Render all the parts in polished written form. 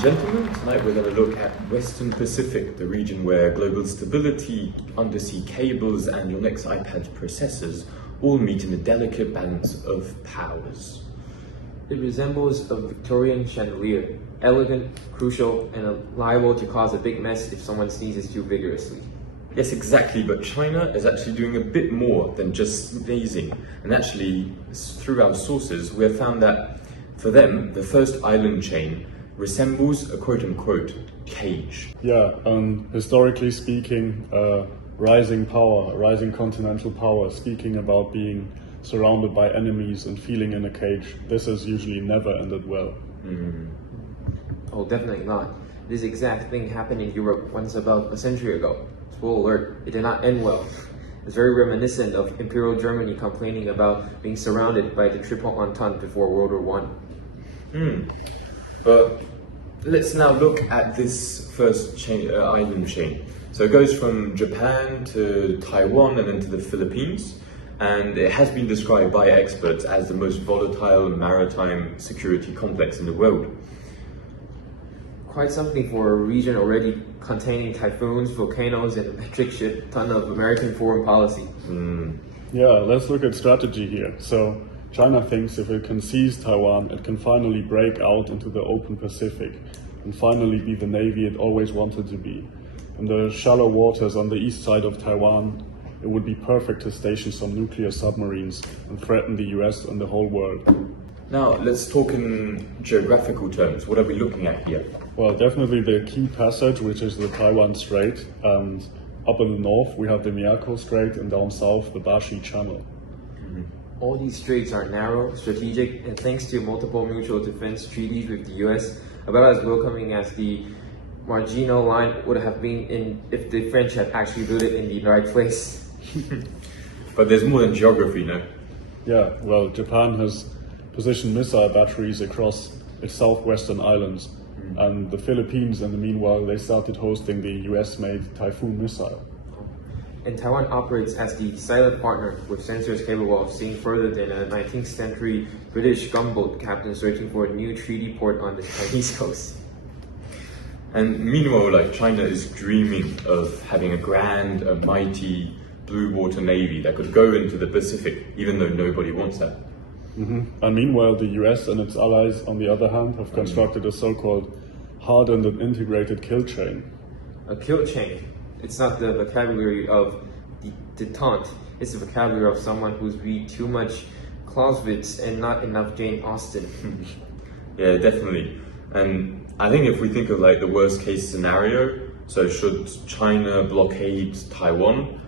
Gentlemen, tonight we're going to look at Western Pacific, the region where global stability, undersea cables, and your next iPad's processors all meet in a delicate balance of powers. It resembles a Victorian chandelier, elegant, crucial, and liable to cause a big mess if someone sneezes too vigorously. Yes, exactly, but China is actually doing a bit more than just sneezing. And actually, through our sources, we have found that for them, the first island chain resembles a quote-unquote cage. Yeah, and historically speaking, rising power, rising continental power, speaking about being surrounded by enemies and feeling in a cage, this has usually never ended well. Oh, definitely not. This exact thing happened in Europe once about a century ago. Spoiler alert, it did not end well. It's very reminiscent of Imperial Germany complaining about being surrounded by the Triple Entente before World War I. But let's now look at this first island chain. So it goes from Japan to Taiwan and then to the Philippines, and it has been described by experts as the most volatile maritime security complex in the world. Quite something for a region already containing typhoons, volcanoes, and a metric shit ton of American foreign policy. Yeah, let's look at strategy here. So China thinks if it can seize Taiwan, it can finally break out into the open Pacific and finally be the navy it always wanted to be. In the shallow waters on the east side of Taiwan, it would be perfect to station some nuclear submarines and threaten the US and the whole world. Now, let's talk in geographical terms. What are we looking at here? Well, definitely the key passage, which is the Taiwan Strait, and up in the north we have the Miyako Strait, and down south the Bashi Channel. All these straits are narrow, strategic, and thanks to multiple mutual defense treaties with the US, about as welcoming as the Maginot Line would have been if the French had actually built it in the right place. But there's more than geography, no? Yeah, well, Japan has positioned missile batteries across its southwestern islands, and the Philippines, in the meanwhile, they started hosting the US-made Typhoon missile. And Taiwan operates as the silent partner with sensors capable of seeing further than a 19th century British gunboat captain searching for a new treaty port on the Chinese coast. And meanwhile, China is dreaming of having a grand, a mighty blue water navy that could go into the Pacific, even though nobody wants that. And meanwhile, the US and its allies, on the other hand, have constructed a so-called hardened and integrated kill chain. A kill chain. It's not the vocabulary of detente. It's the vocabulary of someone who's read too much Clausewitz and not enough Jane Austen. Yeah, definitely. And I think if we think of the worst case scenario, so should China blockade Taiwan,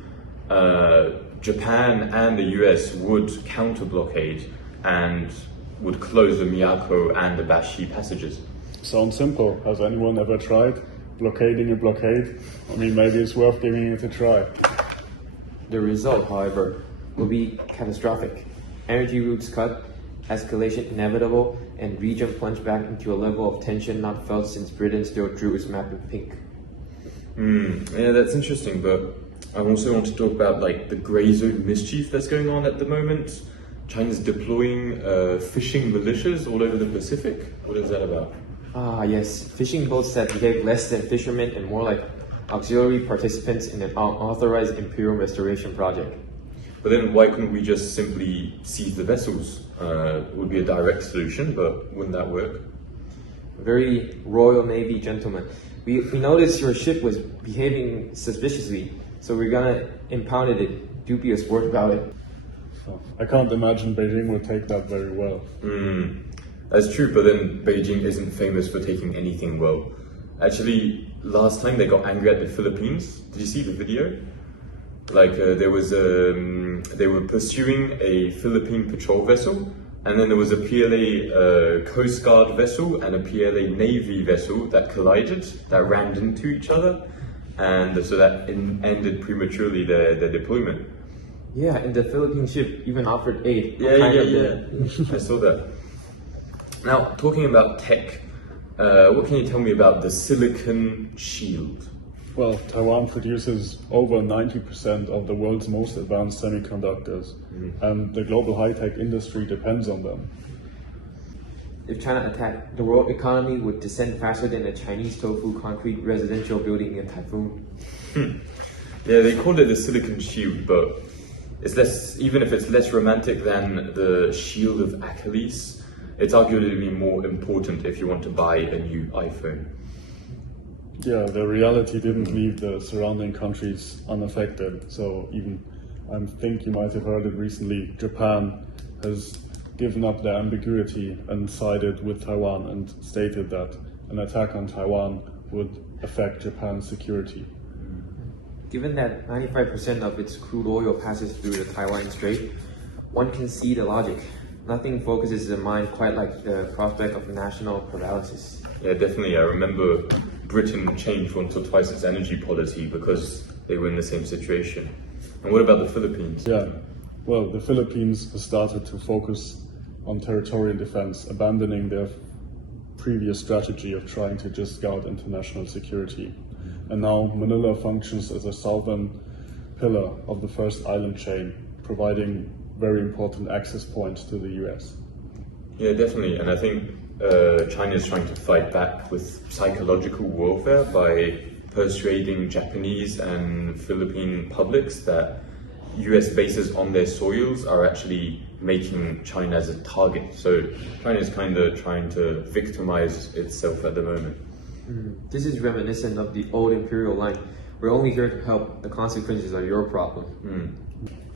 Japan and the US would counter blockade and would close the Miyako and the Bashi passages. Sounds simple. Has anyone ever tried blockading a blockade? I mean, maybe it's worth giving it a try. The result, however, will be catastrophic. Energy routes cut, escalation inevitable, and region plunged back into a level of tension not felt since Britain still drew its map in pink. Yeah, that's interesting, but I also want to talk about the grey zone mischief that's going on at the moment. China's deploying fishing militias all over the Pacific. What is that about? Ah, yes, fishing boats that behave less than fishermen and more like auxiliary participants in an unauthorized imperial restoration project. But then why couldn't we just simply seize the vessels? Would be a direct solution, but wouldn't that work? Very Royal Navy gentlemen. We noticed your ship was behaving suspiciously, so we're gonna impound it. Dubious word about it. I can't imagine Beijing would take that very well. That's true, but then Beijing isn't famous for taking anything well. Actually, last time they got angry at the Philippines. Did you see the video? They were pursuing a Philippine patrol vessel, and then there was a PLA Coast Guard vessel and a PLA Navy vessel that collided, that rammed into each other, and so that ended prematurely their deployment. Yeah, and the Philippine ship even offered aid. Yeah. I saw that. Now, talking about tech, what can you tell me about the silicon shield? Well, Taiwan produces over 90% of the world's most advanced semiconductors, and the global high-tech industry depends on them. If China attacked, the world economy would descend faster than a Chinese tofu concrete residential building in a typhoon. Yeah, they called it the silicon shield, but it's less, even if it's less romantic than the shield of Achilles, it's arguably more important if you want to buy a new iPhone. Yeah, the reality didn't leave the surrounding countries unaffected. So even, I think you might have heard it recently, Japan has given up their ambiguity and sided with Taiwan and stated that an attack on Taiwan would affect Japan's security. Given that 95% of its crude oil passes through the Taiwan Strait, one can see the logic. Nothing focuses the mind quite like the prospect of national paralysis. Yeah, definitely. I remember Britain changed once or twice its energy policy because they were in the same situation. And what about the Philippines? Yeah, well, the Philippines has started to focus on territorial defense, abandoning their previous strategy of trying to just guard international security. And now Manila functions as a southern pillar of the first island chain, providing very important access points to the US. Yeah, definitely. And I think China is trying to fight back with psychological warfare by persuading Japanese and Philippine publics that US bases on their soils are actually making China as a target. So China is kind of trying to victimize itself at the moment. This is reminiscent of the old imperial line. We're only here to help. The consequences are your problem.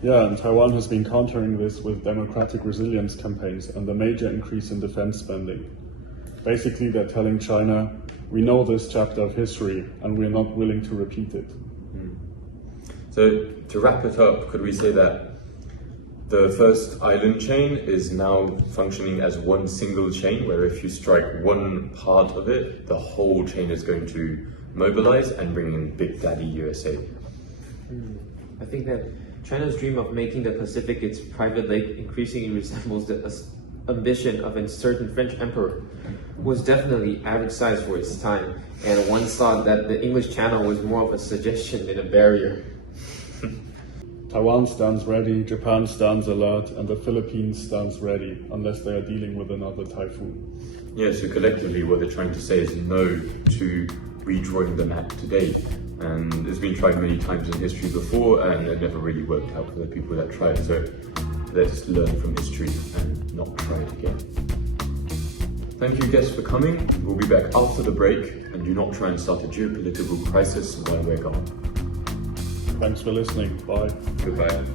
Yeah, and Taiwan has been countering this with democratic resilience campaigns and a major increase in defense spending. Basically, they're telling China, we know this chapter of history and we're not willing to repeat it. So to wrap it up, could we say that the first island chain is now functioning as one single chain, where if you strike one part of it, the whole chain is going to mobilize and bring in Big Daddy USA? I think that China's dream of making the Pacific its private lake increasingly resembles the ambition of a certain French emperor, who was definitely average size for its time, and once thought that the English Channel was more of a suggestion than a barrier. Taiwan stands ready, Japan stands alert, and the Philippines stands ready, unless they are dealing with another typhoon. Yeah, so collectively what they're trying to say is no to redrawing the map today. And it's been tried many times in history before, and it never really worked out for the people that tried. So let's learn from history and not try it again. Thank you guests for coming. We'll be back after the break, and do not try and start a geopolitical crisis while we're gone. Thanks for listening. Bye. Goodbye.